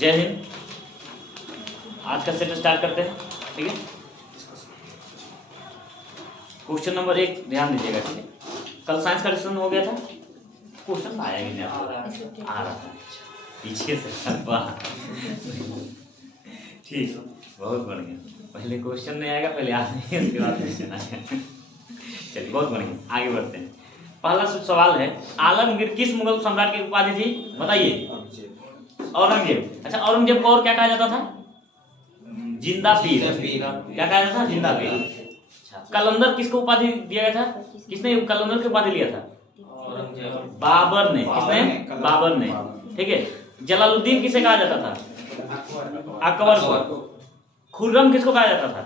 जय हिंद। आज का सेट स्टार्ट करते हैं, ठीक है। क्वेश्चन नंबर 1 ध्यान दीजिएगा, ठीक है। कल साइंस का डिस्कशन हो गया था, क्वेश्चन आया ही नहीं आ रहा था पीछे से। वाह ठीक, बहुत बढ़िया। पहले क्वेश्चन नहीं आएगा, पहले आएगा उसके बाद क्वेश्चन आएगा। चलिए बहुत बढ़िया, आगे बढ़ते हैं। पहला सवाल है, आलमगीर किस मुगल सम्राट की उपाधि थी? बताइए। औरंगजेब। अच्छा, औरंगजेब को और क्या कहा जाता था? जिंदा पीर। क्या कहा जाता था? जिंदा पीर। अच्छा, कलंदर किसको उपाधि दिया गया था? किसने कलंदर की उपाधि लिया था? बाबर ने। किसने? बाबर ने, ठीक है। जलालुद्दीन किसे कहा जाता था? अकबर को। खुर्रम किसको कहा जाता था?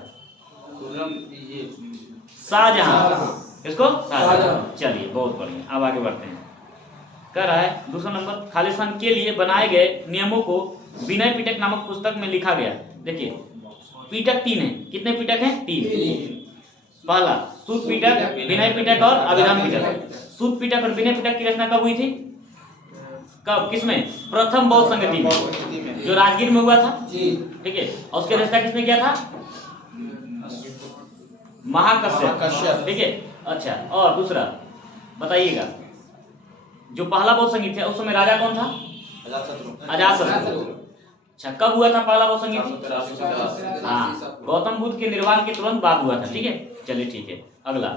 शाहजहां। किसको? शाहजहां। चलिए बहुत बढ़िया, अब आगे बढ़ते हैं। कह रहा है दूसरा नंबर, खालिस्तान के लिए बनाए गए नियमों को विनय पिटक नामक पुस्तक में लिखा गया। देखिए, पिटक 3 है। कितने पिटक हैं? 3। पहला सूत पिटक, विनय पिटक और अभिधान पिटक। सूत पिटक और विनय पिटक की रचना कब हुई थी? कब, किसमें? प्रथम बौद्ध संगति में, जो राजगीर में हुआ था, ठीक है। और उसकी रचना किसने किया था? महाकश्यप, ठीक है। अच्छा, और दूसरा बताइएगा, जो पहला बौद्ध संगीत था उस समय राजा कौन था? अजातशत्रु। अच्छा, कब हुआ था पहला बौद्ध संगीत? हाँ, गौतम बुद्ध के निर्वाण के तुरंत बाद हुआ था, ठीक है। चलिए ठीक है, अगला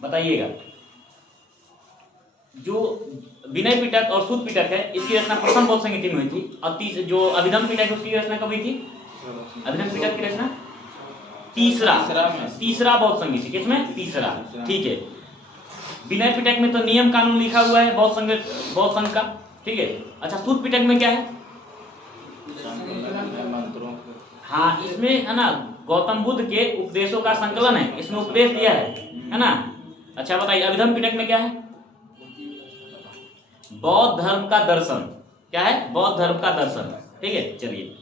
बताइएगा, जो विनय पिटक और सूत पिटक है इसकी रचना प्रथम बौद्ध संगीति में हुई थी। और जो अभिधम पिटक है उसकी रचना कब हुई थी? अभिधम पिटक की रचना तीसरा बौद्ध संगीति। किसमें? तीसरा, ठीक है। विनय पिटक में तो नियम कानून लिखा हुआ है बौद्ध संघ का, ठीक है। अच्छा, सूत पिटक में क्या है? हाँ, इसमें है ना गौतम बुद्ध के उपदेशों का संकलन है, इसमें उपदेश दिया है ना। अच्छा बताइए, अभिधम पिटक में क्या है? बौद्ध धर्म का दर्शन। क्या है? बौद्ध धर्म का दर्शन, ठीक है। चलिए,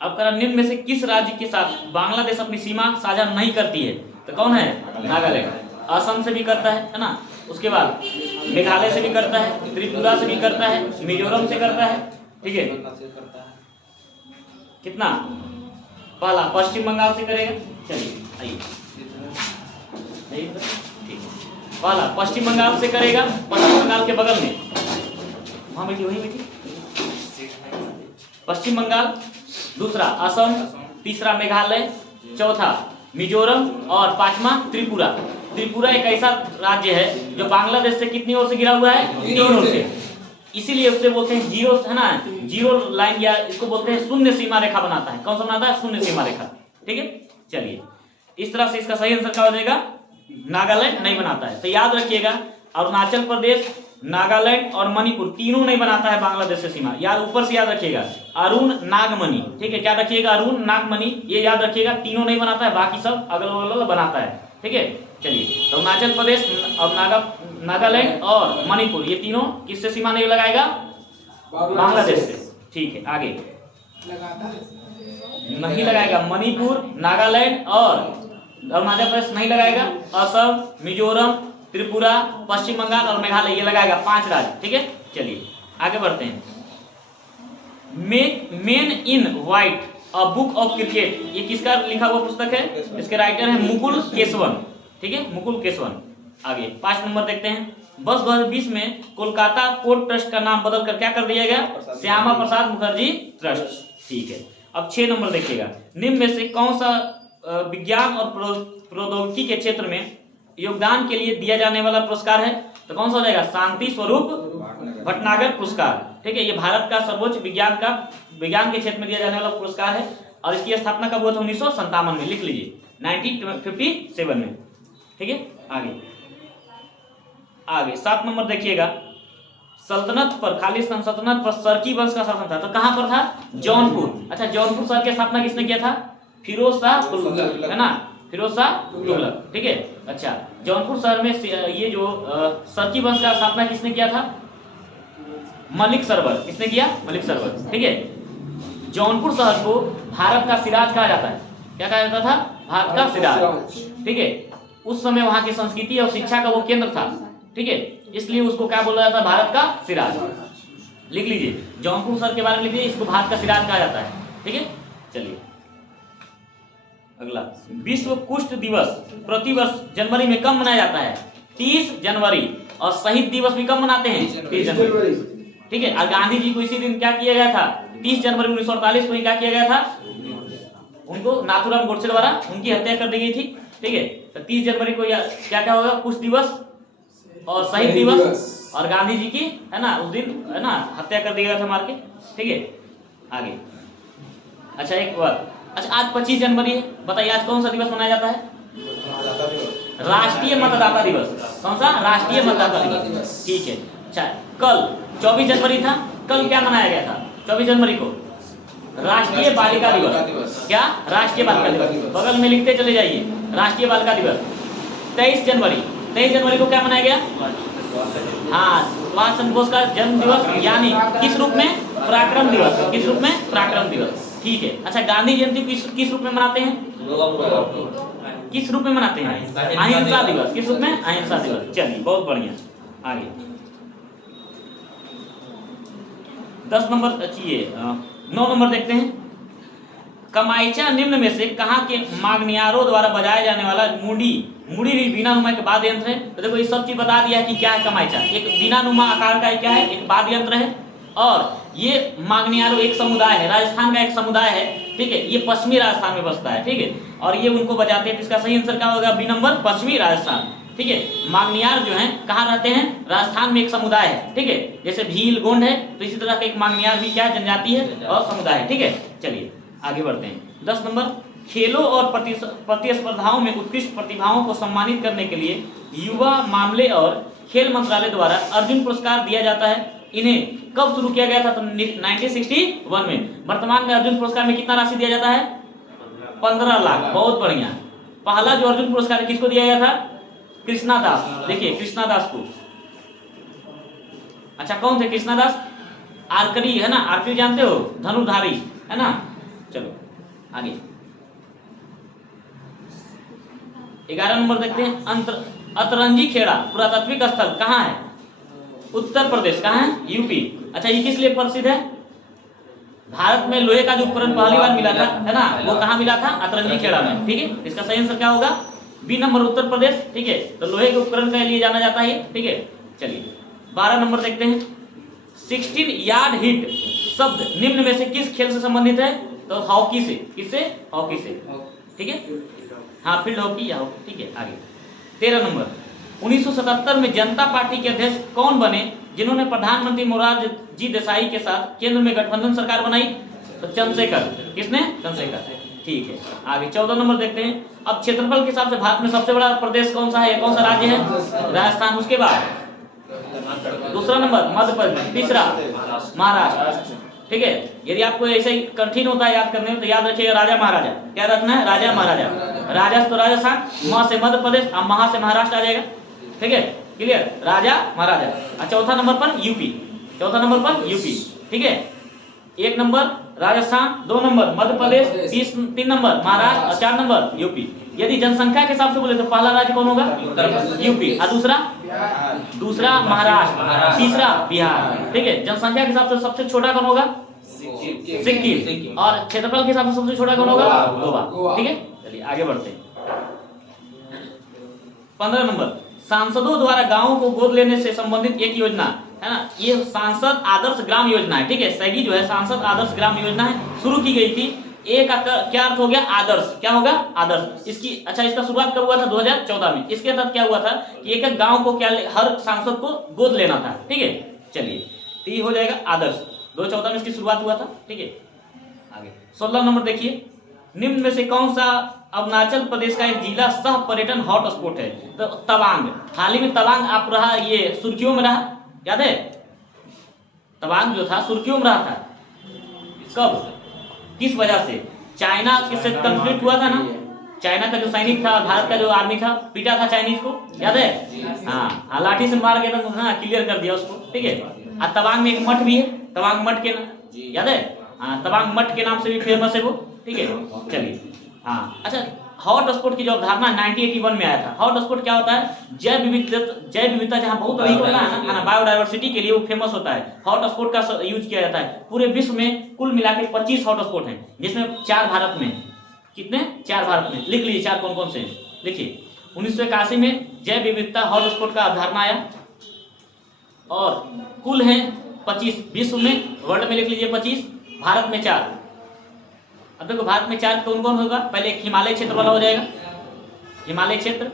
अब करा, निम्न में से किस राज्य के साथ बांग्लादेश अपनी सीमा साझा नहीं करती है? तो कौन है? नागालैंड। असम से भी करता है ना, उसके बाद मेघालय से भी करता है, त्रिपुरा से भी करता है, मिजोरम से करता है, ठीक है। कितना? पहला पश्चिम बंगाल से करेगा। चलिए आइए, ठीक है। पहला पश्चिम बंगाल से करेगा, पश्चिम बंगाल के बगल में, वहां बैठी, वहीं बैठी, पश्चिम बंगाल। दूसरा असम, तीसरा मेघालय, चौथा मिजोरम और पांचवा त्रिपुरा। त्रिपुरा एक ऐसा राज्य है जो बांग्लादेश से कितनी ओर से घिरा हुआ है? 3 ओर से। इसीलिए उससे बोलते हैं जीरो, है ना, जीरो लाइन, या इसको बोलते हैं शून्य सीमा रेखा बनाता है। कौन सा बनाता है? शून्य सीमा रेखा, ठीक है। चलिए, इस तरह से इसका सही आंसर क्या हो जाएगा? नागालैंड नहीं बनाता है। तो याद रखिएगा, अरुणाचल प्रदेश, नागालैंड और मणिपुर तीनों नहीं बनाता है बांग्लादेश से सीमा। याद ऊपर से याद रखिएगा, अरुण नागमणि, ठीक है। क्या रखिएगा? अरुण नागमणि, ये याद रखिएगा, तीनों नहीं बनाता है, बाकी सब अगल बगल बनाता है, ठीक है। चलिए, तो अरुणाचल प्रदेश और नागालैंड और मणिपुर, ये तीनों किससे सीमा नहीं लगाएगा? बांग्लादेश से, ठीक है। आगे नहीं लगाएगा, मणिपुर, नागालैंड और अरुणाचल प्रदेश नहीं लगाएगा। असम, मिजोरम, त्रिपुरा, पश्चिम बंगाल और मेघालय, ये लगाएगा 5 राज्य, ठीक है। चलिए आगे बढ़ते हैं। Man in white a book of cricket, ये किसका लिखा हुआ पुस्तक है? इसके राइटर हैं मुकुल केशवन, ठीक है, मुकुल केशवन। आगे 5 नंबर देखते हैं। वर्ष 2020 में कोलकाता पोर्ट ट्रस्ट का नाम बदलकर क्या कर दिया गया? श्यामा प्रसाद मुखर्जी ट्रस्ट, ठीक है। अब 6 नंबर देखिएगा, निम्न में से कौन सा विज्ञान और प्रौद्योगिकी के क्षेत्र में योगदान के लिए दिया जाने वाला पुरस्कार है? तो कौन सा हो जाएगा? शांति स्वरूप भटनागर पुरस्कार, ठीक है। ये भारत का सर्वोच्च विज्ञान के क्षेत्र में दिया जाने वाला पुरस्कार है। और इसकी स्थापना कब हुआ था? 1957 में, लिख लीजिए, 1957 में, ठीक है। आगे 7 नंबर देखिएगा, सल्तनत पर, खालिस्तान सल्तनत पर सरकी वंश का शासन था, तो कहां पर था? जौनपुर। अच्छा, जौनपुर शहर की स्थापना किसने किया था? फिरोज शाह तुगलक, है ना, फिरोज शाह तुगलक, ठीक है। अच्छा, जौनपुर शहर में ये जो सरकी वंश का स्थापना किसने किया था? मलिक सरवर। किसने किया? मलिक सरवर, ठीक है। जौनपुर शहर को भारत का सिराज कहा जाता है। क्या कहा जाता था? भारत का सिराज, ठीक है। उस समय वहां की संस्कृति और शिक्षा का वो केंद्र था, ठीक है, इसलिए उसको क्या बोला जाता है? भारत का सिराज। लिख लीजिए, जौनपुर शहर के बारे में लिख लीजिए, इसको भारत का सिराज कहा जाता है। ठीक है, चलिए अगला, विश्व कुष्ठ दिवस प्रतिवर्ष जनवरी में कब मनाया जाता है? 30 जनवरी। और शहीद दिवस भी कब मनाते हैं? 30 जनवरी। ठीक है, और गांधी जी को इसी दिन क्या किया गया था? 30 जनवरी 1948 को ही क्या किया गया था? उनको नाथूराम गोडसे द्वारा उनकी हत्या कर दी गई थी। ठीक है, तो 30 जनवरी को क्या क्या होगा? कुछ दिवस और शहीद दिवस, और गांधी जी की है ना उस दिन है ना हत्या कर दिया गया था मार के। ठीक है, आगे। अच्छा एक बात, अच्छा आज 25 जनवरी है, बताइए आज कौन सा दिवस मनाया जाता है? राष्ट्रीय मतदाता दिवस। कौन सा? राष्ट्रीय मतदाता दिवस। ठीक है, अच्छा कल 24 जनवरी था, कल क्या मनाया गया था? 24 जनवरी को राष्ट्रीय बालिका दिवस। क्या? राष्ट्रीय बालिका दिवस, बगल में लिखते चले जाइए, राष्ट्रीय बालिका दिवस। 23 जनवरी को क्या मनाया गया? हाँ, सुभाष चंद्र बोस का जन्म दिवस, यानी किस रूप में? पराक्रम दिवस। किस रूप में? पराक्रम दिवस। ठीक है, अच्छा गांधी जयंती किस रूप में मनाते हैं? किस रूप में मनाते हैं? अहिंसा दिवस। किस रूप में? अहिंसा दिवस। चलिए बहुत बढ़िया, आगे 10 नंबर, अच्छी 9 नंबर देखते हैं। कमाइचा निम्न में से कहाँ के मांगनियारों द्वारा बजाया जाने वाला मुड़ी भी बीना नुमा के वाद्य यंत्र है? तो देखो ये सब चीज बता दिया है कि क्या है कमाइचा। एक बीना नुमा आकार का क्या है? एक वाद्य यंत्र है। और ये मांगनियारों एक समुदाय है, राजस्थान का एक समुदाय है। ठीक है, ये पश्चिमी राजस्थान में बसता है। ठीक है, और ये उनको बजाते हैं। इसका सही आंसर क्या होगा? बी नंबर, पश्चिमी राजस्थान। ठीक है, मांगनियार जो हैं कहाँ रहते हैं? राजस्थान में एक समुदाय है। ठीक है, जैसे भील गोंड है, तो इसी तरह का एक मांगनियार भी क्या जनजाति है और समुदाय है। ठीक है, चलिए आगे बढ़ते हैं। 10 नंबर, खेलों और प्रतिस्पर्धाओं में उत्कृष्ट प्रतिभाओं को सम्मानित करने के लिए युवा मामले और खेल मंत्रालय द्वारा अर्जुन पुरस्कार दिया जाता है। इन्हें कब शुरू किया गया था? तो 1961 में। वर्तमान में अर्जुन पुरस्कार में कितना राशि दिया जाता है? 15 लाख। बहुत बढ़िया। पहला जो अर्जुन पुरस्कार किसको दिया गया था? कृष्णा दास। देखिए कृष्णा दास को। अच्छा कौन थे कृष्णा दास? आर्करी है ना, आर्करी जानते हो, धनुर्धारी है ना। चलो आगे 11 नंबर देखते हैं। अतरंजी खेड़ा पुरातात्विक स्थल कहाँ है? उत्तर प्रदेश। कहाँ है? यूपी। अच्छा ये किस लिए प्रसिद्ध है? भारत में लोहे का जो उपकरण पहली बार मिला था है ना, वो कहाँ मिला था? अतरंजी खेड़ा में। ठीक है, इसका सही आंसर क्या होगा? B number, Uttar Pradesh. ठीक है, तो लोहे के उपकरण के लिए जाना जाता है। ठीक है, चलिए 12 नंबर देखते हैं। 16 यार्ड हिट शब्द निम्न में से किस खेल से संबंधित है? तो हॉकी से। किससे? हॉकी से। ठीक है, हाँ फील्ड हॉकी या हॉकी। ठीक है, आगे 13 नंबर। 1977 में जनता पार्टी के अध्यक्ष कौन बने जिन्होंने प्रधानमंत्री मोरारजी देसाई के साथ केंद्र में गठबंधन सरकार बनाई? तो चंद्रशेखर। किसने? चंद्रशेखर। ठीक है, आगे 14 नंबर देखते हैं। अब क्षेत्रफल के हिसाब से भारत में सबसे बड़ा प्रदेश कौन सा है? कौन सा राज्य है? राजस्थान। उसके बाद दूसरा नंबर मध्य प्रदेश, तीसरा महाराष्ट्र। ठीक है, यदि आपको ऐसे ही कठिन होता है याद करने में तो याद रखिएगा राजा महाराजा। क्या रखना है? राजा महाराजा। राजा तो राजस्थान, म से मध्य प्रदेश और महा से महाराष्ट्र आ जाएगा। ठीक है, क्लियर? राजा महाराजा। और चौथा नंबर पर यूपी। चौथा नंबर पर यूपी। ठीक है, 1 number Rajasthan, 2 number Madhya Pradesh, 3 number Maharashtra और 4 नंबर यूपी। यदि जनसंख्या के हिसाब से बोले तो पहला राज्य कौन होगा? यूपी। और दूसरा महाराष्ट्र, तीसरा बिहार। ठीक है, जनसंख्या के हिसाब से सबसे छोटा कौन होगा? सिक्किम। और क्षेत्रफल के हिसाब से सबसे छोटा कौन होगा? गोवा। ठीक है, चलिए आगे बढ़ते हैं। 15 नंबर, सांसदों द्वारा गांवों को गोद लेने से संबंधित एक योजना है ना, ये सांसद आदर्श ग्राम योजना है। ठीक है, सही जो है सांसद आदर्श ग्राम योजना है, शुरू की गई थी। एक क्या अर्थ हो गया? आदर्श। क्या होगा? आदर्श। इसकी अच्छा इसका शुरुआत कब हुआ था? 2014 में। इसके तहत क्या हुआ था कि एक गांव को क्या हर सांसद को गोद लेना था। ठीक है, चलिए तो ये हो जाएगा आदर्श। 2014 में इसकी शुरुआत हुआ था। ठीक है, आगे 16 नंबर देखिए। निम्न में से कौन सा अरुणाचल प्रदेश का एक जिला सह पर्यटन हॉटस्पॉट है? तो तवांग। हाल ही में तवांग आप रहा, ये सुर्खियों में रहा, याद है? तवांग जो था सुर्खियों में रहा था। कब? किस वजह से? चाइना के साथ कॉन्फ्लिक्ट हुआ था ना। चाइना का जो सैनिक था, भारत का जो आर्मी था, पीटा था चाइनीज को, याद है? हाँ, लाठी से मार के एकदम हाँ क्लियर कर दिया उसको। ठीक है, और तवांग में एक मठ भी है, तवांग मठ के नाम, याद है? हाँ, तवांग मठ के नाम से भी फेमस है वो। ठीक है, चलिए हाँ। अच्छा हॉट स्पॉट की जो अवधारणा 1981 में आया था। हॉट स्पॉट क्या होता है? जैव विविधता जहाँ बहुत अधिक होता है ना, बायोडाइवर्सिटी के लिए वो फेमस होता है। हॉट स्पॉट का यूज किया जाता है। पूरे विश्व में कुल मिला के 25 हॉट स्पॉट हैं, जिसमें 4 भारत में। कितने? 4 भारत में। लिख लीजिए 4 कौन कौन से हैं। देखिए 1981 में जैव विविधता हॉट स्पॉट का अवधारणा आया और कुल हैं 25 विश्व में, वर्ल्ड में लिख लीजिए 25, भारत में 4। अब देखो भारत में 4 कौन कौन होगा? पहले एक हिमालय क्षेत्र वाला हो जाएगा, हिमालय क्षेत्र।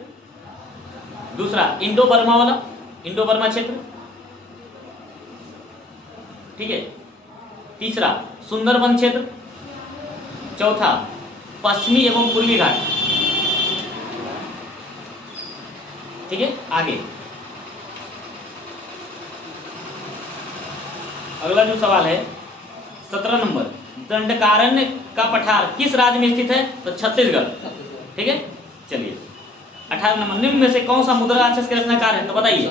दूसरा इंडो बर्मा वाला, इंडो बर्मा क्षेत्र, ठीक है। तीसरा सुंदरबन क्षेत्र। चौथा पश्चिमी एवं पूर्वी घाट, ठीक है। आगे अगला जो सवाल है 17 नंबर, दंडकारण्य का पठार किस राज्य में स्थित है? तो छत्तीसगढ़, ठीक है। चलिए 18 नंबर, निम्न में से कौन सा मुद्रा राक्षस के रचनाकार है? तो बताइए।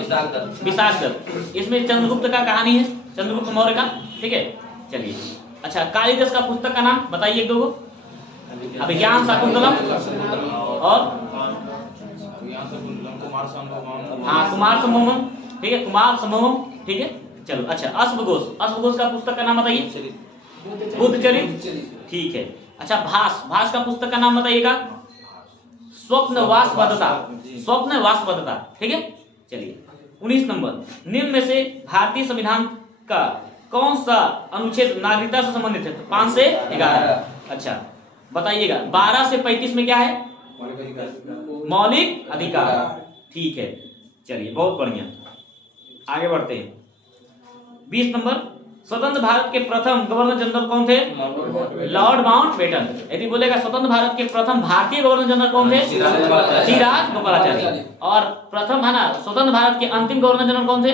विशाखदत्त। इसमें चंद्रगुप्त का कहानी है, चंद्रगुप्त मौर्य का, ठीक है। चलिए अच्छा, कालिदास का पुस्तक का नाम बताइए एक दो गो। अभिज्ञान शाकुंतलम और हाँ कुमार संभवम, ठीक है, कुमार संभवम, ठीक है। चलो अच्छा, अश्वघोष, अश्वघोष का पुस्तक का नाम बताइए। बुद्धचरित, ठीक है। अच्छा भास, भास का पुस्तक का नाम बताइएगा। स्वप्नवासवदता, स्वप्नवासवदता, ठीक है। चलिए 19 नंबर, निम्न में से भारतीय संविधान का कौन सा अनुच्छेद नागरिकता से संबंधित है? तो 5 से 11। अच्छा बताइएगा 12 से 35 में क्या है? मौलिक अधिकार, ठीक है। चलिए बहुत बढ़िया, आगे बढ़ते हैं। 20 नंबर, स्वतंत्र भारत के प्रथम गवर्नर जनरल कौन थे? Lord Mountbatten. यदि बोलेगा स्वतंत्र भारत के प्रथम भारतीय गवर्नर जनरल कौन थे? सिराज गोपालाचारी। और प्रथम है ना स्वतंत्र भारत के अंतिम गवर्नर जनरल कौन थे?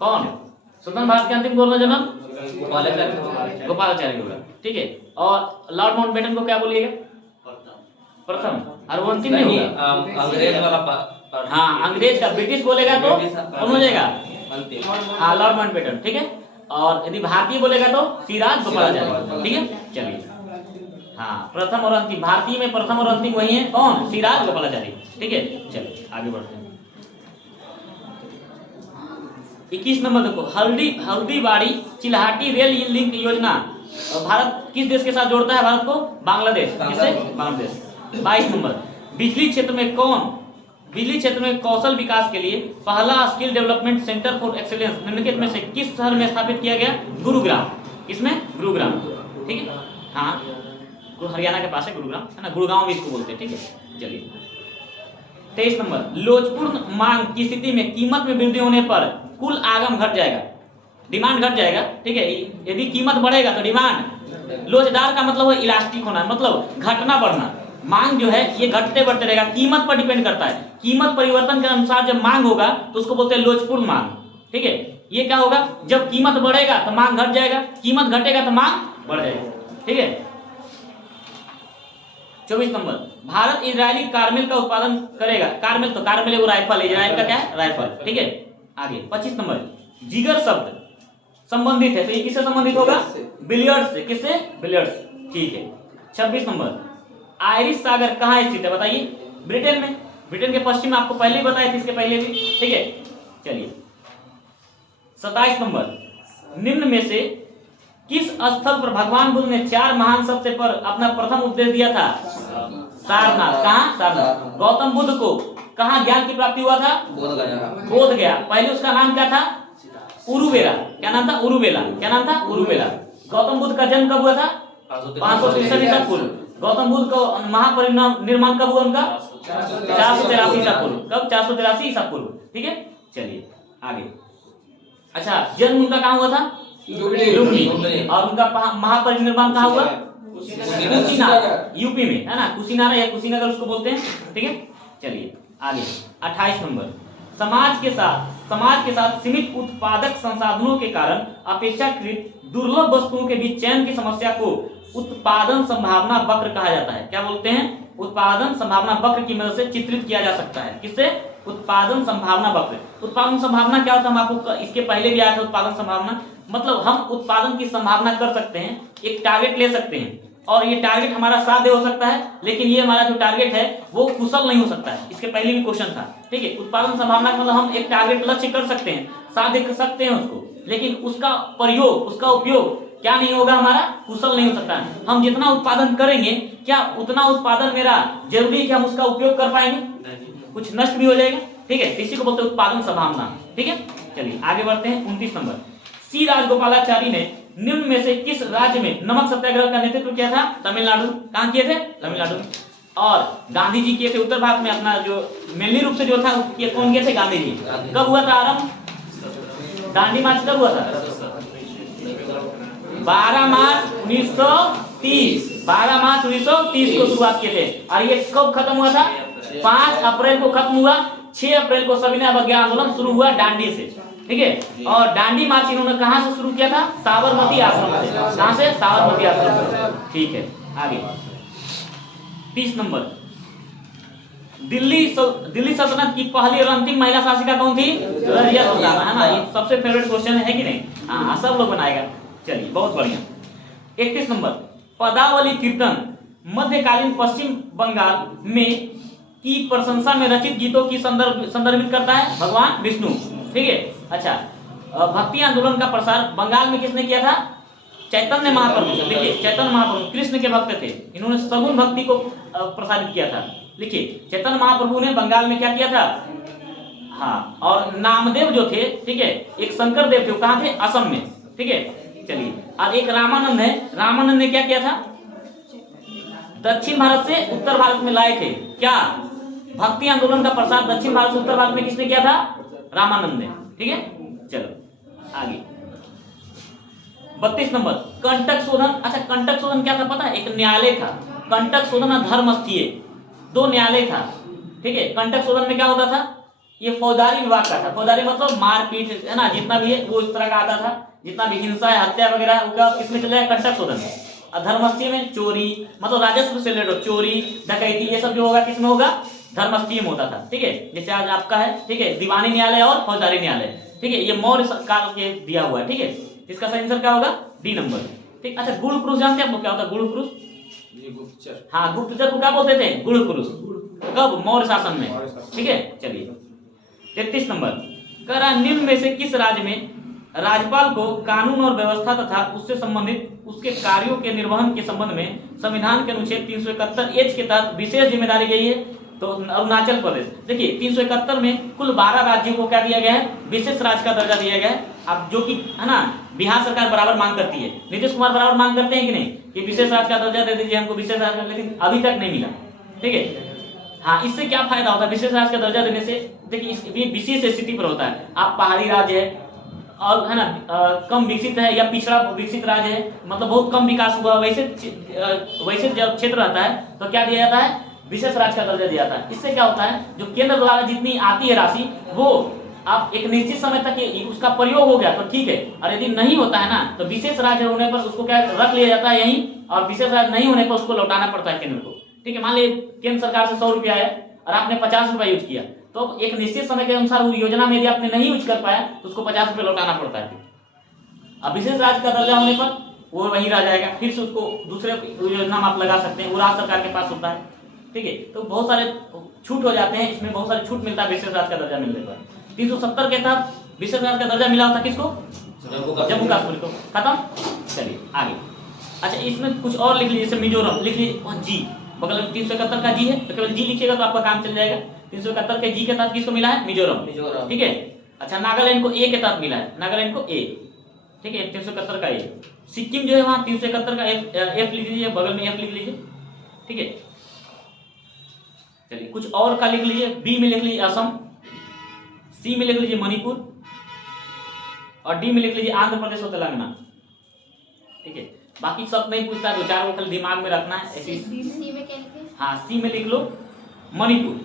कौन? स्वतंत्र भारत के अंतिम गवर्नर जनरल गोपालाचारी होगा, ठीक है। और लॉर्ड माउंटबेटन को क्या बोलिएगा? प्रथम। और वो अंतिम नहीं होगा, अंग्रेज वाला हाँ अंग्रेज का, ब्रिटिश बोलेगा तो कौन हो जाएगा? हाँ लॉर्ड माउंटबेटन, ठीक है। और यदि भारतीय बोलेगा तो सिराज गोपालाचारी, ठीक है। चलिए हाँ प्रथम और अंतिम, भारतीय में प्रथम और अंतिम वही है, कौन? सिराज गोपालाचारी, ठीक है। चलिए आगे बढ़ते हैं। 21 नंबर देखो, हल्दीबाड़ी चिल्हाटी रेल लिंक योजना भारत किस देश के साथ जोड़ता है? भारत को बांग्लादेश, किससे? बांग्लादेश। 22 नंबर, बिजली क्षेत्र में कौशल विकास के लिए पहला skill development centre for excellence निम्नलिखित में से किस शहर में स्थापित किया गया? गुरुग्राम। इसमें गुरुग्राम, ठीक है। हाँ हरियाणा के पास है गुरुग्राम, है ना, गुड़गांव भी इसको बोलते हैं, ठीक है। चलिए 23 नंबर, लोचपूर्ण मांग की स्थिति में कीमत में वृद्धि होने पर कुल आगम घट जाएगा, डिमांड घट जाएगा, ठीक है। यदि कीमत बढ़ेगा तो डिमांड, लोचदार का मतलब है इलास्टिक होना, मतलब घटना बढ़ना। मांग जो है ये घटते बढ़ते रहेगा, कीमत पर डिपेंड करता है। कीमत परिवर्तन के अनुसार जब मांग होगा तो उसको बोलते हैं लोचपूर्ण मांग, ठीक है। ये क्या होगा? जब कीमत बढ़ेगा तो मांग घट जाएगा, कीमत घटेगा तो मांग बढ़ जाएगा, ठीक है। 24 नंबर, भारत इजरायली कार्मेल का उत्पादन करेगा। कार्मेल तो कार्मेल एगो राइफल है, इजराइल का क्या है? राइफल, ठीक है। आगे 25 नंबर, जिगर शब्द संबंधित है तो ये किससे संबंधित होगा? बिलियर्ड्स से। किससे? बिलियर्ड्स, ठीक है। 26 नंबर, आयरिश सागर कहाँ स्थित है? बताइए। ब्रिटेन में, ब्रिटेन के पश्चिम में, आपको पहले ही बताया था इसके पहले भी, ठीक है। चलिए 27 नंबर, निम्न में से किस स्थल पर भगवान बुद्ध ने 4 महान सत्य पर अपना प्रथम उपदेश दिया था? सारनाथ। कहाँ? सारनाथ। गौतम बुद्ध को कहाँ ज्ञान की प्राप्ति हुआ था? बोध गया। पहले उसका नाम क्या था? उरुवेला। क्या नाम था? उरुवेला। क्या नाम था? उरुवेला। गौतम बुद्ध का जन्म कब हुआ था? 563 ईसा पूर्व। गौतम बुद्ध को महापरिनिर्वाण कब हुआ उनका? 483 ईसा पूर्व। कब? 483 ईसा पूर्व, ठीक है। चलिए आगे। अच्छा जन्म उनका कहाँ हुआ था? लुम्बिनी। और उनका महापरिनिर्वाण कहाँ हुआ? कुशीनगर, यूपी में, है ना, कुशीनगर या कुशीनगर उसको बोलते हैं, ठीक है। चलिए आगे 28 नंबर, समाज के साथ सीमित उत्पादक संसाधनों के कारण अपेक्षाकृत दुर्लभ वस्तुओं के बीच चयन की समस्या को उत्पादन संभावना वक्र कहा जाता है। क्या बोलते हैं? उत्पादन संभावना वक्र की मदद से चित्रित किया जा सकता है। किससे? उत्पादन संभावना वक्र। उत्पादन संभावना क्या होता है? हम आपको इसके पहले भी आया था। उत्पादन संभावना मतलब हम उत्पादन की संभावना कर सकते हैं, एक टारगेट ले सकते हैं, और ये टारगेट हमारा साध्य हो सकता है, लेकिन ये हमारा जो टारगेट है वो कुशल नहीं हो सकता है। इसके पहले भी क्वेश्चन था, ठीक है। उत्पादन संभावना का मतलब हम एक टारगेट लक्ष्य कर सकते हैं, साध्य कर सकते हैं उसको, लेकिन उसका प्रयोग, उसका उपयोग क्या नहीं होगा, हमारा कुशल नहीं हो सकता है। हम जितना उत्पादन करेंगे, क्या उतना उत्पादन मेरा जरूरी है कि हम उसका उपयोग कर पाएंगे? कुछ नष्ट भी हो जाएगा, ठीक है। इसी को बोलते हैं उत्पादन संभावना, ठीक है। चलिए आगे बढ़ते हैं। 29 नंबर, सी राजगोपालाचारी ने निम्न में से किस राज्य में नमक सत्याग्रह का नेतृत्व किया था? तमिलनाडु। कहां किए थे? तमिलनाडु। और गांधी जी किए थे उत्तर भारत में, अपना जो मेनली रूप से जो था कौन किए थे? गांधी जी। कब हुआ था आरंभ? दांडी मार्च कब हुआ था? 12 मार्च 1930। 12 मार्च 1930 को शुरुआत किए थे, और ये कब खत्म हुआ था? 5 अप्रैल को खत्म हुआ। 6 अप्रैल को सविनय अवज्ञा आंदोलन शुरू हुआ दांडी से, ठीक है। और दांडी मार्च इन्होंने कहां से शुरू किया था? साबरमती आश्रम से। कहां से? साबरमती आश्रम से, ठीक है। आगे 30 नंबर, दिल्ली सल्तनत की पहली और अंतिम महिला शासिका कौन थी? रजिया सुल्ताना, है ना। ये सबसे फेवरेट क्वेश्चन है कि नहीं? हाँ, सब लोग बनाएगा। चलिए बहुत बढ़िया। 31 नंबर, पदावली कीर्तन मध्यकालीन पश्चिम बंगाल में की प्रशंसा में रचित गीतों की संदर्भित करता है? भगवान विष्णु, ठीक है। अच्छा, भक्ति आंदोलन का प्रसार बंगाल में किसने किया था? चैतन्य महाप्रभु। देखिए, चैतन्य महाप्रभु कृष्ण के भक्त थे, इन्होंने सगुण भक्ति को प्रसारित किया था। लिखिए, चैतन्य महाप्रभु ने बंगाल में क्या किया था? हाँ, और नामदेव जो थे, ठीक है, एक शंकर देव थे, वो कहाँ थे? असम में, ठीक है। चलिए, और एक रामानंद है, रामानंद ने क्या किया था? दक्षिण भारत से उत्तर भारत में लाए थे। क्या? भक्ति आंदोलन का प्रसार दक्षिण भारत से उत्तर भारत में किसने किया था? रामानंद ने, ठीक है। चलो आगे 32 नंबर, कंटक शोधन। अच्छा, कंटक शोधन क्या था पता है? एक न्यायालय था। कंटक शोधन और धर्मस्थीय, 2 न्यायालय था, ठीक है। कंटक शोधन में क्या होता था? ये फौजदारी विभाग का था। फौजदारी मतलब मारपीट, है ना, जितना भी है वो इस तरह का आता था। जितना भी हिंसा है, हत्या वगैरह, उसका किसमें चल जाएगा? कंटक शोधन। और धर्मस्थीय में चोरी, मतलब राजस्व से रिलेटेड चोरी, डकैती, ये सब जो होगा किसमें होगा? धर्मस्थीय में होता था, ठीक है। जैसे आज आपका है, ठीक है, दीवानी न्यायालय और फौजदारी न्यायालय, ठीक है। ये मौर्य काल के दिया हुआ है, ठीक है। इसका सही आंसर क्या होगा? डी नंबर, ठीक। अच्छा, गुड़ पुरुष जानते हैं आप लोग क्या होता है? गुड़ पुरुष, गुप्तचर। हाँ, गुप्तचर को क्या बोलते थे? गुड़ पुरुष। कब? मौर्य शासन में, ठीक है। चलिए 33 नंबर, करा निम्न में से किस राज्य में राज्यपाल को कानून और व्यवस्था तथा उससे संबंधित उसके कार्यों के निर्वहन के संबंध में संविधान के अनुच्छेद 371 के तहत विशेष जिम्मेदारी गई है? तो अरुणाचल प्रदेश। देखिए, 371 में कुल 12 राज्यों को क्या दिया गया है? विशेष राज्य का दर्जा दिया गया है। अब जो कि, है ना, बिहार सरकार बराबर मांग करती है, नीतीश कुमार बराबर मांग करते हैं कि नहीं कि विशेष राज्य का दर्जा दे दीजिए हमको, विशेष राज्य, लेकिन अभी तक नहीं मिला, ठीक है। हाँ, इससे क्या फायदा होता है विशेष राज्य का दर्जा देने से? देखिए, विशेष स्थिति पर होता है। आप पहाड़ी राज्य है और, है ना, कम विकसित है या पिछड़ा विकसित राज्य है, मतलब बहुत कम विकास हुआ, वैसे जब क्षेत्र रहता है तो क्या दिया जाता है? विशेष राज्य का दर्जा दिया जाता है। इससे क्या होता है? जो केंद्र द्वारा जितनी आती है राशि, वो आप एक निश्चित समय तक उसका प्रयोग हो गया तो ठीक है, और यदि नहीं होता है ना, तो विशेष राज्य होने पर उसको क्या रख लिया जाता है यहीं, और विशेष राज्य नहीं होने पर उसको लौटाना पड़ता है केंद्र को, ठीक है। मान लीजिए केंद्र सरकार से 100 रुपया है और आपने 50 रुपया यूज किया, तो एक निश्चित समय के अनुसार वो योजना में यदि आपने नहीं यूज कर पाया तो उसको 50 रुपये लौटाना पड़ता है। अब विशेष राज्य का दर्जा होने पर वो वहीं रह जाएगा, फिर से उसको दूसरे योजना में आप लगा सकते हैं, वो राज्य सरकार के पास होता है, ठीक है। तो बहुत सारे छूट हो जाते हैं, इसमें बहुत सारे छूट मिलता है विशेष राज्य का दर्जा मिलने पर। 370 के तहत विशेष राज्य का दर्जा मिला होता किसको? जम्मू कश्मीर को। खत्म। चलिए आगे। अच्छा, इसमें कुछ और लिख लीजिए, जैसे मिजोरम लिख लीजिए, जी बगल में 371 का जी है तो केवल जी लिखिएगा तो आपका काम चल जाएगा। 371 के जी के तहत किसको मिला है? मिजोरम, ठीक है। अच्छा, नागालैंड को ए के तहत मिला है, नागालैंड को ए, ठीक है, 371 का ए। सिक्किम जो है वहां 371 का एफ लिख लीजिए, बगल में एफ लिख लीजिए, ठीक है। चलिए कुछ और का लिख लीजिए, बी में लिख लीजिए असम, सी में लिख लीजिए मणिपुर, और डी में लिख लीजिए आंध्र प्रदेश और तेलंगाना, ठीक है। बाकी सब नहीं पूछता, 2-4 को खाली दिमाग में रखना है। ऐसी सी में क्या लिखे? हाँ, सी में लिख लो मणिपुर,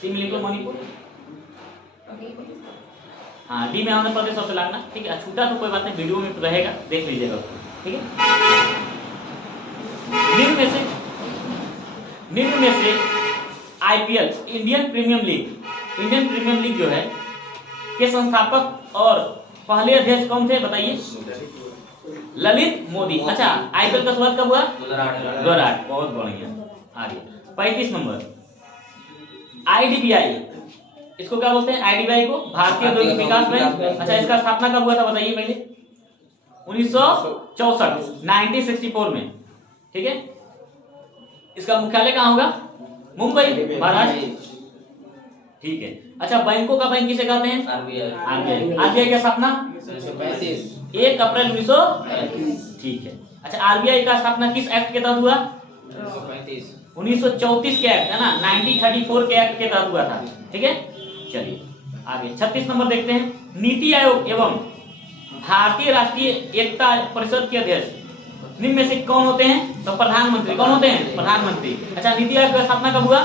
सी में लिख लो मणिपुर, हाँ। डी में आंध्र प्रदेश और तेलंगाना, ठीक है। छूटा तो कोई बात नहीं, वीडियो में तो रहेगा, देख लीजिएगा उसको, ठीक है। निम्न में से आईपीएल इंडियन प्रीमियर लीग जो है के संस्थापक और पहले अध्यक्ष कौन थे बताइए? ललित मोदी। अच्छा, आईपीएल का शुरुआत कब हुआ? 2008। बहुत बढ़िया। आगे 35 नंबर, आईडीबीआई, इसको क्या बोलते हैं? आईडीबीआई को भारतीय औद्योगिक विकास बैंक। अच्छा, इसका स्थापना कब हुआ था बताइए पहले? 1964, 1964 में। ठीक है, इसका मुख्यालय कहाँ होगा? मुंबई, महाराष्ट्र। ठीक है। अच्छा, बैंकों का बैंक किसे कहते हैं? आरबीआई। आरबीआई की स्थापना 1935। 1 अप्रैल 1935। ठीक है। अच्छा, आरबीआई का स्थापना किस एक्ट के तहत हुआ? 1935। 1934 के एक्ट, है ना, 1934 के एक्ट के तहत हुआ था। ठीक है, चलिए आगे 36 नंबर देखते हैं। नीति आयोग एवं भारतीय राष्ट्रीय एकता परिषद के अध्यक्ष निम्न में से कौन होते हैं? तो प्रधानमंत्री। कौन होते हैं? प्रधानमंत्री। अच्छा, नीति आयोग की स्थापना कब हुआ?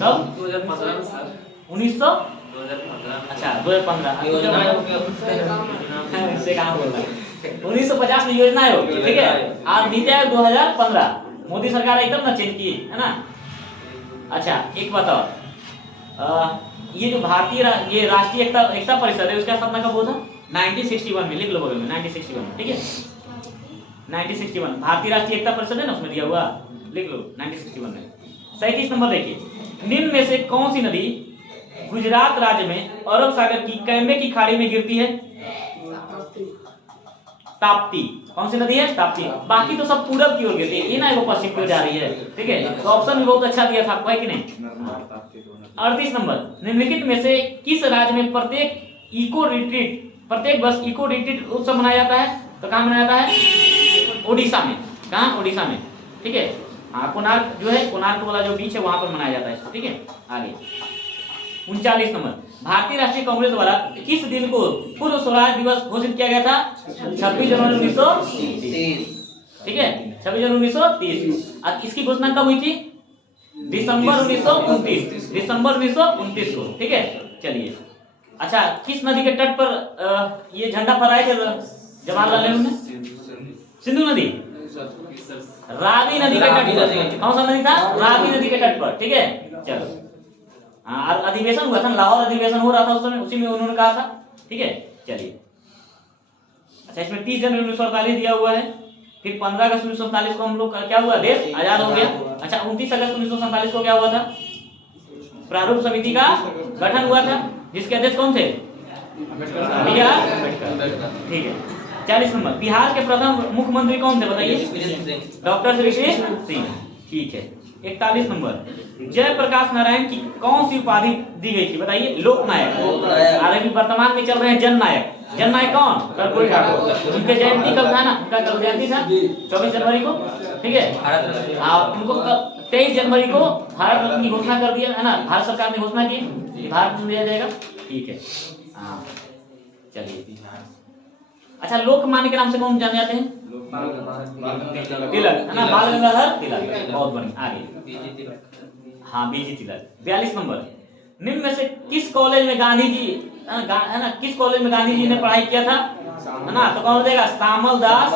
कब? 2015 सर। 1900। 2015। अच्छा, 2015 योजना आयोग से कहाँ बोल रहा है? 1950 में योजना आयोग। ठीक है, और नीति आयोग 2015 मोदी सरकार एकदम ना चेंज की, है ना। अच्छा, एक बताओ, ये जो भारतीय ये राष्ट्रीय एकता परिषद है, उसका स्थापना कब हुआ था? 1961 में। लिख लो बगल में, 1961 में। ठीक है, 1961 भारतीय राष्ट्रीय एकता परिषद है ना, उसमें दिया हुआ, लिख लो 1961 में। 37 नंबर देखिए, निम्न में से कौन सी नदी गुजरात राज्य में अरब सागर की कैम्बे की खाड़ी में गिरती है? ताप्ती। कौन सी नदी है? ताप्ती। बाकी तो सब पूरब की ओर गिरती है, ये ना वो पश्चिम की ओर जा रही है। ठीक है, तो ऑप्शन भी बहुत अच्छा दिया था आपको, है कि नहीं? 38 नंबर, निम्नलिखित में से किस राज्य में प्रत्येक वर्ष इको रिट्रीट उत्सव मनाया जाता है? तो कहाँ मनाया जाता है? ओडिशा में। कहाँ? ओडिशा में। ठीक है, हाँ, कोणार्क जो है, कोणार्क वाला जो बीच है वहां पर मनाया जाता है इसको। ठीक है, आगे 39 नंबर, भारतीय राष्ट्रीय कांग्रेस द्वारा किस दिन को पूर्व स्वराज दिवस घोषित किया गया था? 26 जनवरी 1930। ठीक है, 26 जनवरी 1930। अब इसकी घोषणा कब हुई थी? दिसंबर 1929, दिसंबर 1929 को। ठीक है, चलिए। अच्छा, किस नदी के तट पर ये झंडा फहराए थे जवाहरलाल नेहरू ने? सिंधु नदी, रावी नदी के तट पर। कौन सा नदी था? रावी नदी के तट पर। ठीक है, चलो, हाँ, अधिवेशन हुआ था, लाहौर अधिवेशन हो रहा था उस समय, उसी में उन्होंने कहा था। ठीक है, चलिए। अच्छा, इसमें 30 जनवरी 1948 दिया हुआ है। फिर 15 अगस्त 1947 को हम लोग का क्या हुआ? देश आजाद हो गया। अच्छा, 29 अगस्त 1947 को क्या हुआ था? प्रारूप समिति का गठन हुआ था, जिसके अध्यक्ष कौन थे? B.R. अम्बेडकर। ठीक है, 40 नंबर, बिहार के प्रथम मुख्यमंत्री कौन थे बताइए? डॉक्टर श्री कृष्ण सिंह। ठीक है, 41 नंबर, जयप्रकाश नारायण की कौन सी उपाधि दी गई थी बताइए? लोकनायक। और अभी वर्तमान में चल रहे हैं जननायक। जननायक कौन? कर्पूरी ठाकुर। उनके जयंती कब था ना? उनका कल जयंती था 24 जनवरी को। ठीक है, आप उनको 23 जनवरी को भारत रत्न की घोषणा कर दिया, है ना, भारत सरकार ने घोषणा की कि भारत रत्न दिया जाएगा। ठीक है, हाँ, चलिए। अच्छा, लोकमान्य के नाम से कौन जाने जाते हैं? तिलक, है ना, बाल गंगाधर तिलक। बहुत बढ़िया, आगे। हाँ, बीजी तिलक। 42 नंबर, निम्न में से किस कॉलेज में गांधी जी, है ना, किस कॉलेज में गांधी जी ने पढ़ाई किया था? है ना, तो कौन देगा? श्यामल दास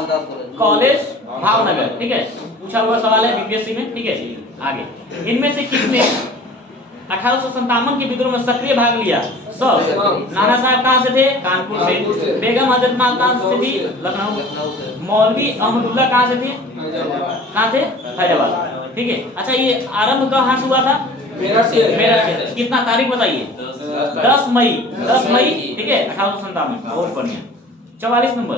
कॉलेज, भावनगर। ठीक है, पूछा हुआ सवाल है बीपीएससी में। ठीक है, आगे। इनमें से किसने 1857 के विद्रोह में सक्रिय भाग लिया? सब। नाना साहब कहाँ से थे? कानपुर से। बेगम हजरत महल कहाँ से थी? लखनऊ। मौलवी अहमदुल्ला कहाँ से थे? कहाँ थे? फैजाबाद। ठीक है, अच्छा, ये आरंभ कहाँ से हुआ था? मेरठ से। कितना तारीख बताइए? 10 मई। 10 मई। ठीक है, 1857। बहुत बढ़िया। 44 नंबर,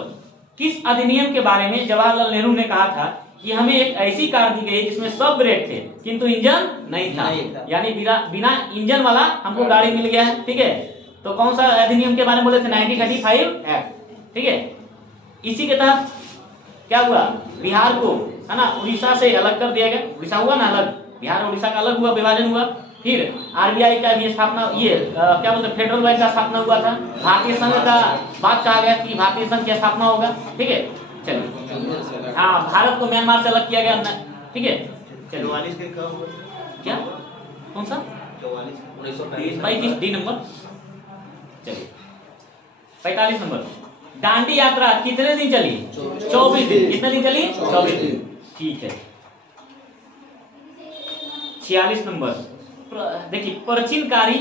किस अधिनियम के बारे में जवाहरलाल नेहरू ने कहा था कि हमें एक ऐसी कार दी गई जिसमें सब ब्रेक थे किंतु इंजन नहीं था? यानी बिना इंजन वाला हमको गाड़ी मिल गया है। ठीक है, तो कौन सा अधिनियम के बारे में बोले थे? 1935 एक्ट। ठीक है, इसी के तहत क्या हुआ? बिहार को, है ना, उड़ीसा से अलग कर दिया गया। उड़ीसा हुआ ना अलग, बिहार और उड़ीसा का अलग हुआ, विभाजन हुआ। फिर आरबीआई का भी स्थापना, ये क्या बोलते हैं, फेडरल बैंक का स्थापना हुआ था। भारतीय संघ का बात कहा गया कि भारतीय संघ की स्थापना होगा। ठीक है, चलिए। हाँ, भारत को म्यांमार से अलग किया गया। ठीक है, चलिए। 44 के कब हुआ? क्या? कौन सा? 1935 डी नंबर। चलिए, 45 नंबर, दांडी यात्रा कितने दिन चली? 24 दिन। कितने दिन चली? 24 दिन। ठीक है, 46 नंबर, देखिए, प्राचीनकारी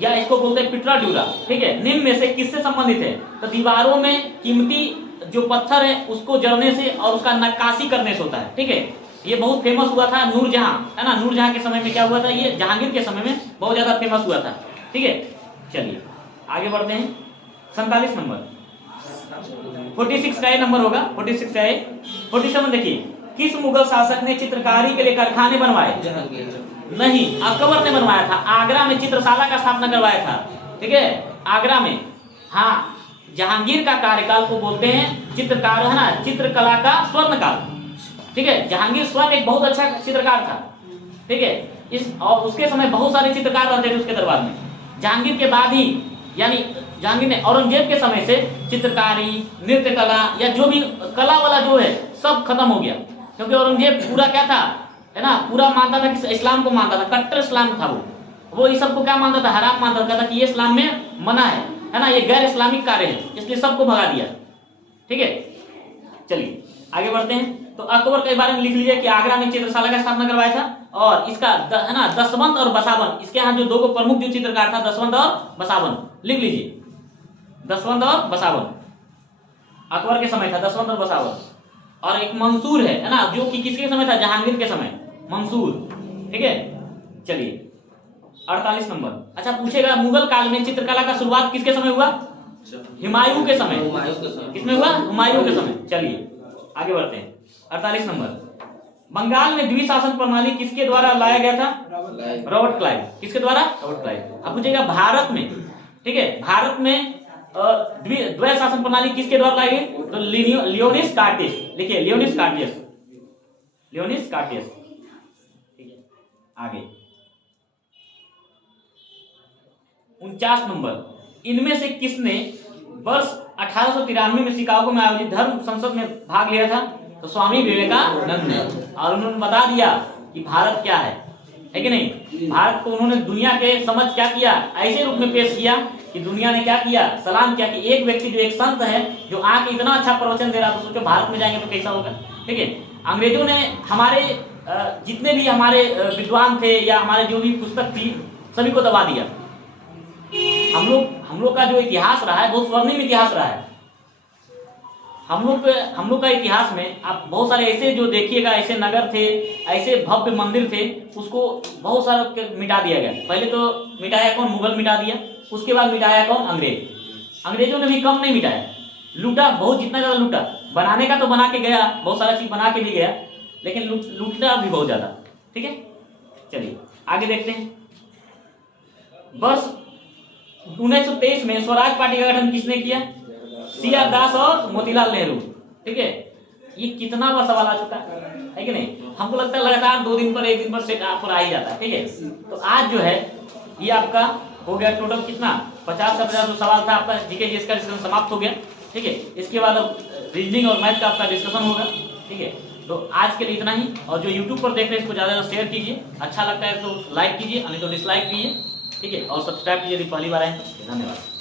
या इसको बोलते हैं पिट्रा ड्यूरा, ठीक है। निम्न में से किससे संबंधित है? तो दीवारों में कीमती जो पत्थर है उसको जड़ने से और उसका नक्काशी करने से होता है, ठीक है। ये बहुत फेमस हुआ था नूरजहां, है ना, नूरजहां के समय में क्या हुआ था, ये जहांगीर के समय में बहुत ज्यादा फेमस हुआ था, ठीक है। चलिए आगे बढ़ते हैं। 47 नंबर, 46 का ये नंबर होगा, 46 का ये। 47 देखिए, किस मुगल शासक ने चित्रकारी के लिए कारखाने बनवाए? नहीं, अकबर ने बनवाया था। आगरा में चित्रशाला का स्थापना करवाया था, ठीक है, आगरा में। हाँ, जहांगीर का कार्यकाल को बोलते हैं चित्रकार, है ना, चित्रकला का स्वर्ण काल, ठीक है। जहांगीर स्वयं एक बहुत अच्छा चित्रकार था, ठीक है। इस और उसके समय बहुत सारे चित्रकार रहते थे उसके दरबार में। जहांगीर के बाद ही, यानी जहांगीर ने औरंगजेब के समय से चित्रकारी, नृत्य कला या जो भी कला वाला जो है सब खत्म हो गया, क्योंकि औरंगजेब पूरा क्या था, है ना, पूरा मानता था कि इस्लाम को मानता था, कट्टर इस्लाम था वो इस सबको क्या मानता था, हराम मानता था कि ये इस्लाम में मना है ना, ये गैर इस्लामिक कार्य है, इसलिए सबको भगा दिया, ठीक है। चलिए आगे बढ़ते हैं। तो अकबर के बारे में लिख लीजिए कि आगरा में चित्रशाला का स्थापना करवाया था, और इसका है ना दसवंत और बसावन, इसके यहाँ जो दो प्रमुख जो चित्रकार था, दसवंत और बसावन, लिख लीजिए, दसवंत और बसावन, अकबर के समय था दसवंत और बसावन। और एक मंसूर है ना, जो कि किसके समय था, जहांगीर के समय, मंसूर, ठीक है। चलिए 48 नंबर, अच्छा पूछेगा, मुगल काल में चित्रकला का शुरुआत किसके समय हुआ? हुमायूं के समय। किसमें हुआ? हुमायूं के समय। चलिए आगे बढ़ते हैं। 48 नंबर, बंगाल में द्विशासन प्रणाली किसके द्वारा लाया गया था? Robert Clive. किसके द्वारा? Robert Clive. अब पूछेगा भारत में, ठीक है, भारत में द्वैध शासन प्रणाली किसके द्वारा लाई गई? तो लियोनिस कार्टियस, लिखिए लियोनिस कार्टियस, लियोनिस कार्टियस, ठीक है। आगे 49 नंबर, इनमें से किसने वर्ष 1893 में शिकागो में आयोजित धर्म संसद में भाग लिया था? तो स्वामी विवेकानंद ने। और उन्होंने बता दिया कि भारत क्या है कि नहीं। भारत को उन्होंने दुनिया के समझ क्या किया, ऐसे रूप में पेश किया कि दुनिया ने क्या किया, सलाम किया कि एक व्यक्ति जो एक संत है जो आके इतना अच्छा प्रवचन दे रहा, तो सोचो भारत में जाएंगे तो कैसा होगा, ठीक है। अंग्रेजों ने हमारे जितने भी हमारे विद्वान थे या हमारे जो भी पुस्तक थी सभी को दबा दिया। हम लोग का जो इतिहास रहा है बहुत स्वर्णिम इतिहास रहा है। हम लोग का इतिहास में आप बहुत सारे ऐसे जो देखिएगा, ऐसे नगर थे, ऐसे भव्य मंदिर थे, उसको बहुत सारा मिटा दिया गया। पहले तो मिटाया कौन? मुगल मिटा दिया, उसके बाद मिटाया कौन? अंग्रेज। अंग्रेजों ने भी कम नहीं मिटाया, लूटा बहुत, जितना ज्यादा लूटा। बनाने का तो बना के गया, बहुत सारा चीज बना के भी गया, लेकिन लूटा भी बहुत ज्यादा, ठीक है। चलिए आगे देखते हैं। वर्ष 1923 में स्वराज पार्टी का गठन किसने किया? सी.आर. दास और मोतीलाल नेहरू, ठीक है। ये कितना बार सवाल आ चुका है कि नहीं? हमको लगता है लगातार 2 दिन पर 1 दिन पर सेट पर आ ही जाता है, ठीक है। तो आज जो है ये आपका हो गया टोटल कितना, 50 का 50 सवाल था आपका जीके जीएस का डिस्कशन समाप्त हो गया, ठीक है। इसके बाद अब रीजनिंग और मैथ का आपका डिस्कशन होगा, ठीक है। तो आज के लिए इतना ही, और जो यूट्यूब पर देख रहे हैं इसको ज़्यादा शेयर कीजिए, अच्छा लगता है तो लाइक कीजिए, नहीं तो डिसलाइक कीजिए, ठीक है। और सब्सक्राइब कीजिए यदि पहली बार आए तो। धन्यवाद।